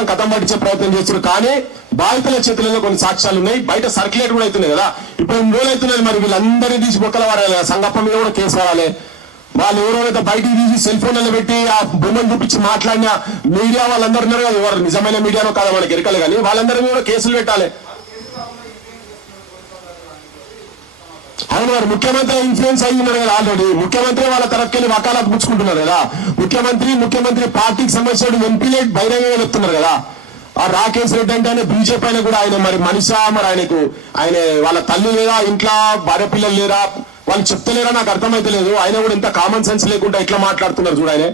మొత్తం కథం పట్టించే ప్రయత్నం చేస్తున్నారు. కానీ బాధితుల చేతులలో కొన్ని సాక్ష్యాలు ఉన్నాయి, బయట సర్క్యులేట్ కూడా అవుతున్నాయి కదా. ఇప్పుడు 2 రోజులు అవుతున్నాయి. మరి వీళ్ళందరినీ తీసి బొక్కల వారాలి, సంగప్ప మీద కూడా కేసు వారాలి. వాళ్ళు ఎవరైతే బయటికి తీసి సెల్ ఫోన్లలో పెట్టి ఆ బొమ్మను చూపించి మాట్లాడిన మీడియా వాళ్ళందరూ ఉన్నారు కదా, ఎవరు నిజమైన మీడియానో కాదా మనకి ఎరకలు, కానీ వాళ్ళందరి మీద కేసులు పెట్టాలి. అవును, మరి ముఖ్యమంత్రి ఇన్ఫ్లుయెన్స్ అయ్యి ఉన్నారు కదా ఆల్రెడీ. ముఖ్యమంత్రి వాళ్ళ తరఫుకెళ్ళి వకాలాలు పుచ్చుకుంటున్నారు కదా. ముఖ్యమంత్రి పార్టీకి సంబంధించిన ఎంపీలే బహిరంగంగా చెప్తున్నారు కదా. ఆ రాకేష్ రెడ్డి అంటే ఆయన బీజేపీ అయినా కూడా ఆయన మరి మనిషా, మరి ఆయన వాళ్ళ తల్లి లేదా, ఇంట్లో భార్య పిల్లలు లేరా, వాళ్ళు చెప్తలేరా నాకు అర్థమైతే లేదు. ఆయన కూడా ఎంత కామన్ సెన్స్ లేకుండా ఇట్లా మాట్లాడుతున్నారు చూడ. ఆయన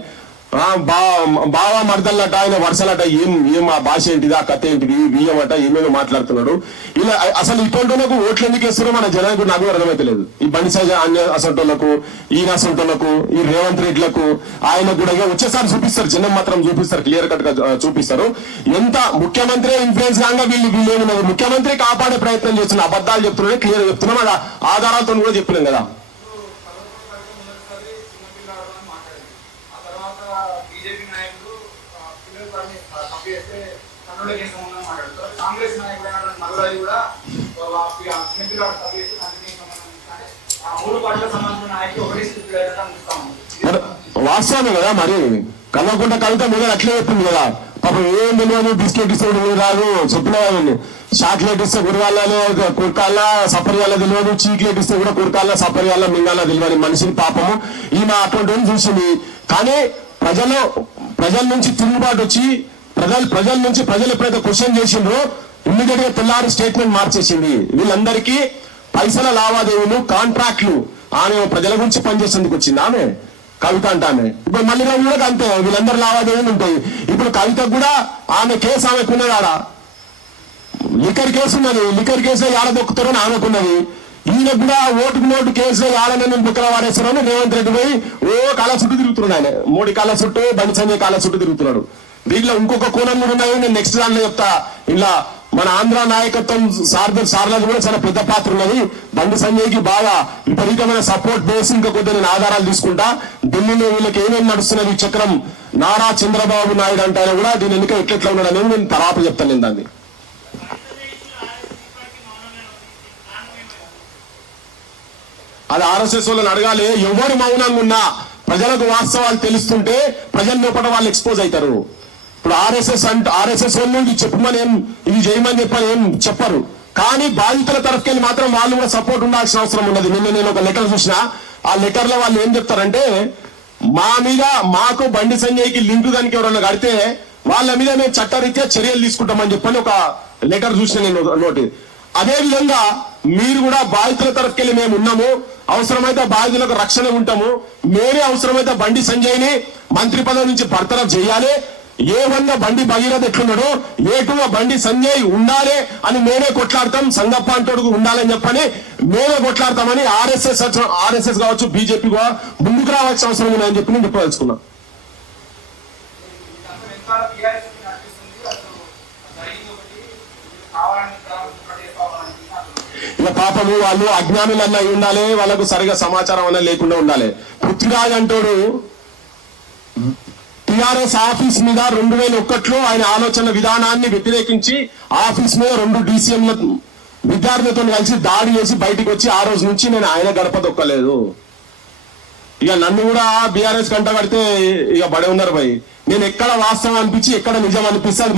బావా మర్దల్లట, ఆయన వరుసలట, ఏం ఆ భాష ఏంటిది, ఆ కథ ఏంటిది, బియ్యమట, ఏమేమో మాట్లాడుతున్నాడు. ఇలా అసలు ఇటువంటి ఓట్లు ఎందుకు వేస్తున్నారో మన జనానికి నాకు అర్థమైతే లేదు. ఈ బండి సైజ్ అసంటోళ్లకు, ఈయన అసంటోళ్లకు, ఈ రేవంత్ రెడ్లకు ఆయన కూడా వచ్చేసారి చూపిస్తారు, జనం మాత్రం చూపిస్తారు, క్లియర్ కట్ గా చూపిస్తారు. ఎంత ముఖ్యమంత్రి ఇన్ఫ్లుయెన్స్ కాగా వీళ్ళు ఏమన్నారు, ముఖ్యమంత్రి కాపాడే ప్రయత్నం చేస్తున్న అబద్ధాలు చెప్తున్నాడే క్లియర్ చెప్తున్నాం, అది ఆధారాలతో కూడా చెప్పినాం కదా. వాస్తవమే కదా. మరి కల్వకుంట కవిత మీద అట్లే చెప్పింది కదా. పాపం ఏం తెలియదు, బిస్కెట్ ఇస్తే రాదు చెప్పిన చాక్లెట్ ఇస్తే గురగాల్లో కురకాల సపర్యాల తెలియదు, చీక్లెట్ ఇస్తే కూడా కురకాల సపర్యాల మింగాల తెలియని మనిషిని పాపము ఈమె అటువంటి చూసింది. కానీ ప్రజల నుంచి తిరుగుబాటు వచ్చి ప్రజలు ఎప్పుడైతే క్వశ్చన్ చేసిండ్రో ఇమ్మీడియట్ గా తెల్లారి స్టేట్మెంట్ మార్చేసింది. వీళ్ళందరికీ పైసల లావాదేవీలు, కాంట్రాక్ట్లు, ఆమె ప్రజల గురించి పనిచేసేందుకు వచ్చింది ఆమె కవిత అంటే. ఆమె ఇప్పుడు మళ్ళీ కూడా అంతే, వీళ్ళందరూ లావాదేవీలు ఉంటాయి. ఇప్పుడు కవిత కూడా ఆమె కేసు ఆమెకున్నది, ఆడ లిక్కర్ కేసు ఉన్నది, లిక్కర్ కేసులో ఆడ దొక్కుతారని ఆమెకున్నది. ఈయన కూడా ఓటుకు నోటు కేసులో ఆడనని బుక్కల వాడేస్తారని రేవంత్ రెడ్డి పోయి కాళ్ళ చుట్టూ తిరుగుతున్నాడు. ఆయన మోడీ కాళ్ళ చుట్టూ, బండి సంజయ్ కాళ్ళ చుట్టూ తిరుగుతున్నాడు. దీంట్లో ఇంకొక కోణం కూడా ఉన్నాయి, నేను నెక్స్ట్ దాంట్లో చెప్తా. ఇలా మన ఆంధ్ర నాయకత్వం సార్లది కూడా చాలా పెద్ద పాత్ర ఉన్నది. బండి సంజయ్ కి బాగా విపరీతమైన సపోర్ట్ బేస్. ఇంకా కొద్దిగా నేను ఆధారాలు తీసుకుంటా. ఢిల్లీలో వీళ్ళకి ఏమేమి నడుస్తున్నది చక్రం, నారా చంద్రబాబు నాయుడు అంటే ఆయన కూడా దీని ఎన్నిక ఎట్లెట్లా ఉన్నాడు అనేది నేను తర్వాత చెప్తాను. నేను దాన్ని అది ఆర్ఎస్ఎస్ వాళ్ళని అడగాలి. ఎవరు మౌనంగా ఉన్నా ప్రజలకు వాస్తవాలు తెలుస్తుంటే ప్రజల లోపల వాళ్ళు ఎక్స్పోజ్ అవుతారు. ఇప్పుడు ఆర్ఎస్ఎస్ వాళ్ళు చెప్పమని ఇది చేయమని చెప్పని ఏం చెప్పరు. కానీ బాధితుల తరఫుకెళ్ళి మాత్రం వాళ్ళు కూడా సపోర్ట్ ఉండాల్సిన అవసరం ఉన్నది. నిన్న నేను ఒక లెటర్ చూసిన, ఆ లెటర్ లో వాళ్ళు ఏం చెప్తారంటే, మాకు బండి సంజయ్కి లింక్ దానికి ఎవరన్నా కడితే వాళ్ళ మీద మేము చట్టరీత్యా చర్యలు తీసుకుంటామని చెప్పని ఒక లెటర్ చూసిన నేను నోటి. అదే విధంగా మీరు కూడా బాధితుల తరఫుకెళ్ళి మేము ఉన్నాము, అవసరమైతే బాధితులకు రక్షణ ఉంటాము, మేమే అవసరమైతే బండి సంజయ్ని మంత్రి పదవి నుంచి బర్తరఫ్ చేయాలి, ఏ1 బండి భగీరథ ఎట్లున్నాడో ఏ2 బండి సంజయ్ ఉండాలి అని మేమే కొట్లాడతాం, సంగప్ప అంటోడుకు ఉండాలని చెప్పని మేమే కొట్లాడతామని ఆర్ఎస్ఎస్ కావచ్చు, బీజేపీ కూడా ముందుకు రావాల్సిన అవసరం ఉందని చెప్పి నేను చెప్పదలుచుకున్నా. ఇక పాపము వాళ్ళు అజ్ఞానులన్నా అయి ఉండాలి, వాళ్ళకు సరిగా సమాచారం అన్నా లేకుండా ఉండాలి. పృథ్వీరాజ్ అంటోడు టిఆర్ఎస్ ఆఫీస్ మీద 2001లో ఆయన ఆలోచన విధానాన్ని వ్యతిరేకించి ఆఫీస్ మీద 2 DCMల విద్యార్థులతో కలిసి దాడి చేసి బయటికి వచ్చి ఆ రోజు నుంచి నేను ఆయన గడప దొక్కలేదు. ఇక నన్ను కూడా బీఆర్ఎస్ కంట కడితే ఇక బడే ఉన్నారు భయ్. నేను ఎక్కడ వాస్తవం అనిపించి ఎక్కడ నిజం అనిపిస్తే అది